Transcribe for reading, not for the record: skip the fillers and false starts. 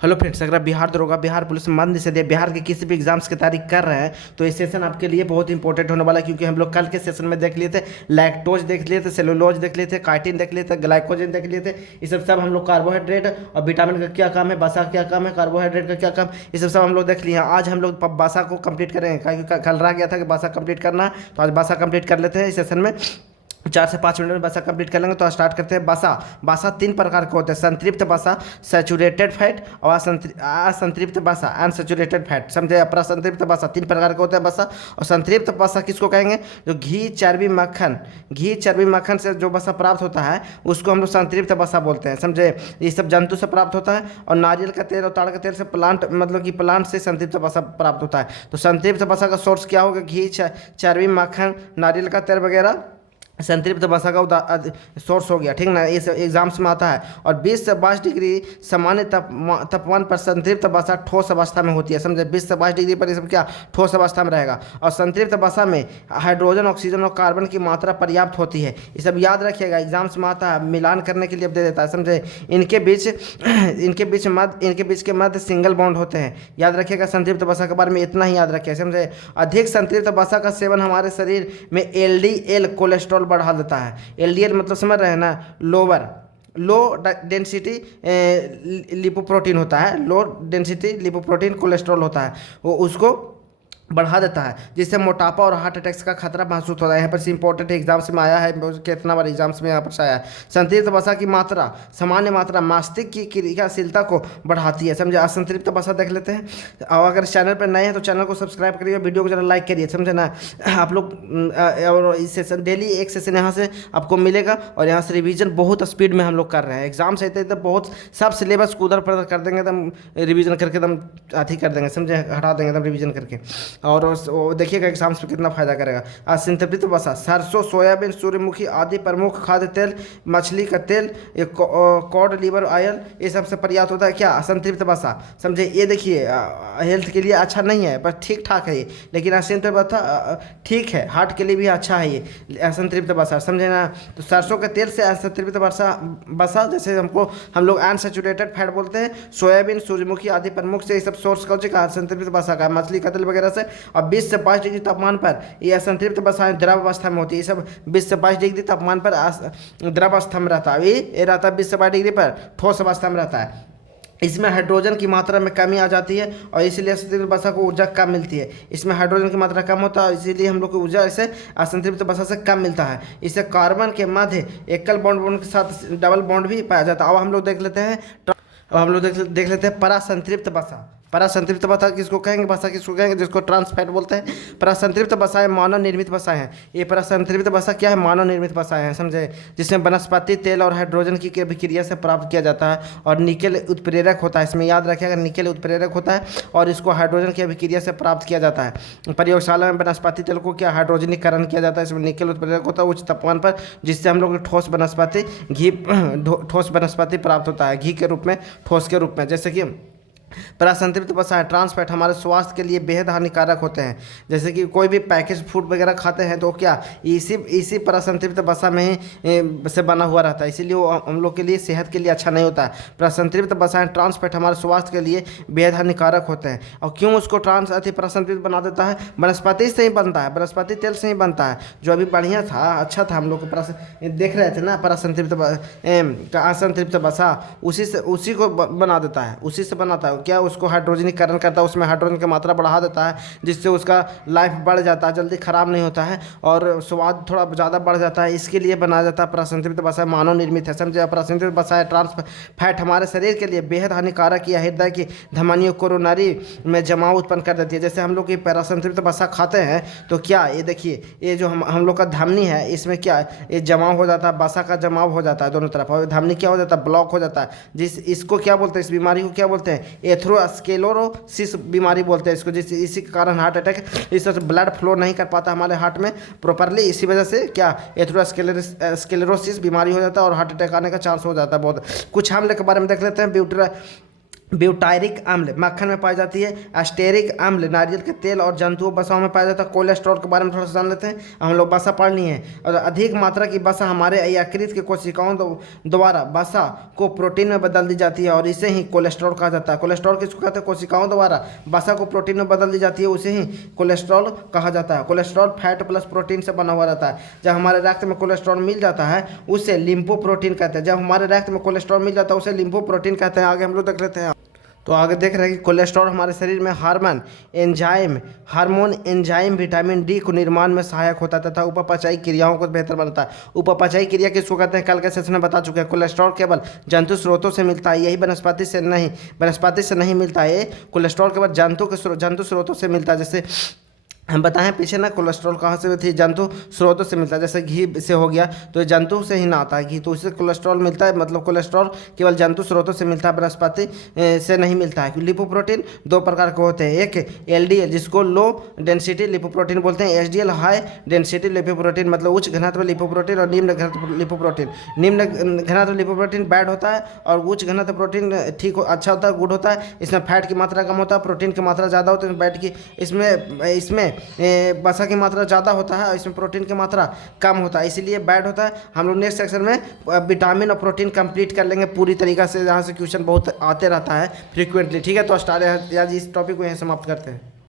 Hello friends, अगर आप बिहार दरोगा, बिहार पुलिस मध्य निषेध बिहार के किसी भी एग्जाम्स की तैयारी कर रहे हैं तो ये सेशन आपके लिए बहुत इंपॉर्टेंट होने वाला है। क्योंकि हम लोग कल के सेशन में देख लिए थे, लैक्टोज देख लिए थे, सेलुलोज देख लिए थे, काइटिन देख लिए थे, ग्लाइकोजन देख लिए थे। ये सब हम लोग कार्बोहाइड्रेट और विटामिन का क्या काम है, वसा का क्या काम है, कार्बोहाइड्रेट का क्या काम, ये सब हम लोग देख लिए हैं। आज हम लोग वसा को कंप्लीट करेंगे क्योंकि कल रह गया था कि वसा कंप्लीट करना है, तो आज वसा कंप्लीट कर लेते हैं। इस सेशन में 4 से 5 मिनट में वसा कंप्लीट कर लेंगे। तो स्टार्ट करते हैं। वसा वसा 3 प्रकार के होते हैं: संतृप्त वसा, सैचुरेटेड फैट और असंतृप्त वसा, अनसैचुरेटेड फैट। समझे? प्रसंतृप्त वसा 3 प्रकार के होते हैं वसा। और संतृप्त वसा किसको कहेंगे? जो घी, चर्बी, मक्खन से जो वसा प्राप्त होता है उसको हम लोग संतृप्त वसा बोलते हैं। समझे? ये सब जंतु से प्राप्त होता है। और नारियल का तेल और ताड़ का तेल से प्लांट, मतलब कि प्लांट से संतृप्त वसा प्राप्त होता है। तो संतृप्त वसा का सोर्स क्या होगा? घी, चर्बी, मक्खन, नारियल का तेल वगैरह संतृप्त वसा का सोर्स हो गया। ठीक ना? ये एग्जाम्स में आता है। और 20 से 22 डिग्री सामान्य तापमान पर संतृप्त वसा ठोस अवस्था में होती है। समझे? 20 से 22 डिग्री पर ये सब क्या ठोस अवस्था में रहेगा। और संतृप्त वसा में हाइड्रोजन, ऑक्सीजन और कार्बन की मात्रा पर्याप्त होती है। ये सब याद रखिएगा, एग्जाम्स में आता है, मिलान करने के लिए दे देता है। समझे? इनके बीच के मध्य सिंगल बॉन्ड होते हैं। याद रखिएगा संतृप्त वसा के बारे में इतना ही याद रखिए। समझे? अधिक संतृप्त वसा का सेवन हमारे शरीर में एलडीएल कोलेस्ट्रॉल बढ़ा देता है। एलडीएल मतलब समझ रहे हैं ना? लो डेंसिटी लिपोप्रोटीन होता है। लो डेंसिटी लिपोप्रोटीन कोलेस्ट्रॉल होता है, वो उसको बढ़ा देता है, जिससे मोटापा और हार्ट अटैक्स का खतरा महसूस होता है। यहाँ पर इंपॉर्टेंट एग्जाम्स में आया है, कितना बार एग्जाम्स में यहाँ पर आया है। संतृप्त वसा की मात्रा, सामान्य मात्रा मस्तिष्क की क्रियाशीलता को बढ़ाती है। समझे? असंतृप्त वसा देख लेते हैं। और अगर चैनल पर नए हैं तो चैनल को सब्सक्राइब करिए, वीडियो को जरा लाइक करिए। समझे ना? आप लोग और इस सेशन डेली एक सेशन यहाँ से आपको मिलेगा। और यहाँ से रिवीजन बहुत स्पीड में हम लोग कर रहे हैं। एग्जाम्स रहते तो बहुत सब सिलेबस को उधर पर कर देंगे, एकदम रिविजन करके एकदम अथी कर देंगे। समझे? हटा देंगे एकदम रिविजन करके। और देखिएगा एग्जाम्स में कितना फायदा करेगा। असंतृप्त वसा सरसों, सोयाबीन, सूर्यमुखी आदि प्रमुख खाद्य तेल, मछली का तेल, कॉड लिवर ऑयल, ये सबसे पर्याप्त होता है क्या? असंतृप्त वसा। समझे? ये देखिए हेल्थ के लिए अच्छा नहीं है, पर ठीक ठाक है ये। लेकिन असंतृप्त वसा ठीक है, हार्ट के लिए भी अच्छा है ये असंतृप्त वसा। समझे ना? तो सरसों के तेल से असंतृप्त वसा जैसे हम लोग अनसैचुरेटेड फैट बोलते हैं। सोयाबीन, सूर्यमुखी आदि प्रमुख से ये सब सोर्स का असंतृप्त वसा का, मछली का तेल वगैरह से। और 20 से 22 डिग्री तापमान पर ये असंतृप्त वसा द्रव अवस्था में होती है। ये सब 20 से 22 डिग्री तापमान पर द्रव अवस्था में रहता है। ये रहता है 20 से 22 डिग्री पर ठोस अवस्था में रहता है। इसमें हाइड्रोजन की मात्रा में कमी आ जाती है और इसीलिए असंतृप्त वसा को ऊर्जा कम मिलती है। इसमें हाइड्रोजन की मात्रा कम होता है, इसीलिए हम लोग को ऊर्जा इसे असंतृप्त वसा से कम मिलता है। इससे कार्बन के मध्य एकल बॉन्ड के साथ डबल बॉन्ड भी पाया जाता है। अब हम लोग देख लेते हैं परासंतृप्त वसा। परासंतृप्त वसा किसको कहेंगे? वसा किसको कहेंगे? जिसको ट्रांस फैट बोलते हैं। परासंतृप्त वसा मानव निर्मित वसा है। ये परासंतृप्त वसा क्या है? मानव निर्मित वसा है। समझे? जिसमें वनस्पति तेल और हाइड्रोजन की अभिक्रिया से प्राप्त किया जाता है और निकेल उत्प्रेरक होता है। इसमें याद रखिएगा निकेल उत्प्रेरक होता है और इसको हाइड्रोजन की अभिक्रिया से प्राप्त किया जाता है। प्रयोगशाला में वनस्पति तेल को क्या हाइड्रोजनीकरण किया जाता है, इसमें निकेल उत्प्रेरक होता है उच्च तापमान पर, जिससे हम लोग ठोस वनस्पति प्राप्त होता है, घी के रूप में, ठोस के रूप में। जैसे कि परासंतृप्त वसा है, ट्रांस फैट हमारे स्वास्थ्य के लिए बेहद हानिकारक होते हैं। जैसे कि कोई भी पैकेज फूड वगैरह खाते हैं तो क्या इसी परासंतृप्त वसा में ही से बना हुआ रहता है, इसीलिए वो हम लोग के लिए सेहत के लिए अच्छा नहीं होता है। परासंतृप्त वसा है, ट्रांस फैट हमारे स्वास्थ्य के लिए बेहद हानिकारक होते हैं। और क्यों उसको परासंतृप्त बना देता है? वनस्पति से ही बनता है, वनस्पति तेल से ही बनता है, जो अभी बढ़िया था, अच्छा था। हम लोग देख रहे थे ना असंतृप्त वसा, उसी को बना देता है, उसी से बनाता है। क्या उसको हाइड्रोजनीकरण करता है, उसमें हाइड्रोजन की मात्रा बढ़ा देता है, जिससे उसका लाइफ बढ़ जाता है, जल्दी ख़राब नहीं होता है और स्वाद थोड़ा ज़्यादा बढ़ जाता है। इसके लिए बनाया जाता है परासंतृप्त वसा, मानव निर्मित है। समझे? परासंतृप्त वसा है, ट्रांस फैट हमारे शरीर के लिए बेहद हानिकारक या हृदय की धमनियों, कोरोनरी में जमाव उत्पन्न कर देती है। जैसे हम लोग ये परासंतृप्त वसा खाते हैं तो क्या ये देखिए, ये जो हम लोग का धमनी है, इसमें क्या ये जमाव हो जाता है, वसा का जमाव हो जाता है दोनों तरफ, और धमनी क्या हो जाता है? ब्लॉक हो जाता है। इसको क्या बोलते हैं? इस बीमारी को क्या बोलते हैं? एथेरोस्क्लेरोसिस बीमारी बोलते हैं इसको। इसी के कारण हार्ट अटैक, इस तरह से ब्लड फ्लो नहीं कर पाता हमारे हार्ट में प्रॉपरली, इसी वजह से क्या एथेरोस्क्लेरोसिस बीमारी हो जाता है और हार्ट अटैक आने का चांस हो जाता है बहुत। कुछ हमले के बारे में देख लेते हैं। ब्यूटायरिक अम्ल मक्खन में पाई जाती है। एस्टेरिक अम्ल नारियल के तेल और जंतुओं वसाओं में पाया जाता है। कोलेस्ट्रॉल के बारे में थोड़ा सा जान लेते हैं, हम लोग वसा पढ़ लिए हैं। और अधिक मात्रा की वसा हमारे यकृत के कोशिकाओं द्वारा वसा को प्रोटीन में बदल दी जाती है और इसे ही कोलेस्ट्रॉल कहा जाता है। कोलेस्ट्रॉल किसको कहते हैं? कोशिकाओं द्वारा वसा को प्रोटीन में बदल दी जाती है, उसे ही कोलेस्ट्रॉल कहा जाता है। कोलेस्ट्रॉल फैट प्लस प्रोटीन से बना हुआ रहता है। जब हमारे रक्त में कोलेस्ट्रॉल मिल जाता है उसे लिम्फोप्रोटीन कहते हैं। जब हमारे रक्त में कोलेस्ट्रॉल मिल जाता है उसे लिम्फोप्रोटीन कहते हैं। आगे हम लोग देख लेते हैं। तो आगे देख रहे हैं कि कोलेस्ट्रॉल हमारे शरीर में हार्मोन एंजाइम विटामिन डी को निर्माण में सहायक होता है तथा उपपचयी क्रियाओं को बेहतर बनाता है। उपपचयी क्रिया किसको कहते हैं? कल के सेशन में बता चुके हैं। कोलेस्ट्रॉल केवल जंतु स्रोतों से मिलता है, यही वनस्पति से नहीं मिलता है। कोलेस्ट्रॉल केवल जंतु स्रोतों से मिलता है। जैसे हम बताएं पीछे ना, कोलेस्ट्रॉल कहाँ से थी? जंतु स्रोतों से मिलता है। जैसे घी से हो गया तो जंतु से ही ना आता है घी, तो उससे कोलेस्ट्रॉल मिलता है। मतलब कोलेस्ट्रॉल केवल जंतु स्रोतों से मिलता है, वनस्पति से नहीं मिलता है। लिपोप्रोटीन दो प्रकार के होते हैं, एक एलडीएल जिसको लो डेंसिटी लिपोप्रोटीन बोलते हैं, एचडीएल हाई डेंसिटी लिपोप्रोटीन मतलब उच्च घनत्व लिपोप्रोटीन, और निम्न घनत्व लिपोप्रोटीन। निम्न घनत्व लिपोप्रोटीन बैड होता है और उच्च घनत्व प्रोटीन अच्छा होता है, गुड होता है। इसमें फैट की मात्रा कम होता है, प्रोटीन की मात्रा ज़्यादा होती है। बैड की इसमें वसा की मात्रा ज़्यादा होता है और इसमें प्रोटीन की मात्रा कम होता है, इसीलिए बैड होता है। हम लोग नेक्स्ट सेक्शन में विटामिन और प्रोटीन कंप्लीट कर लेंगे पूरी तरीक़ा से, जहाँ से क्वेश्चन बहुत आते रहता है फ्रिक्वेंटली। ठीक है, तो स्टार्ट आज इस टॉपिक को यहीं समाप्त करते हैं।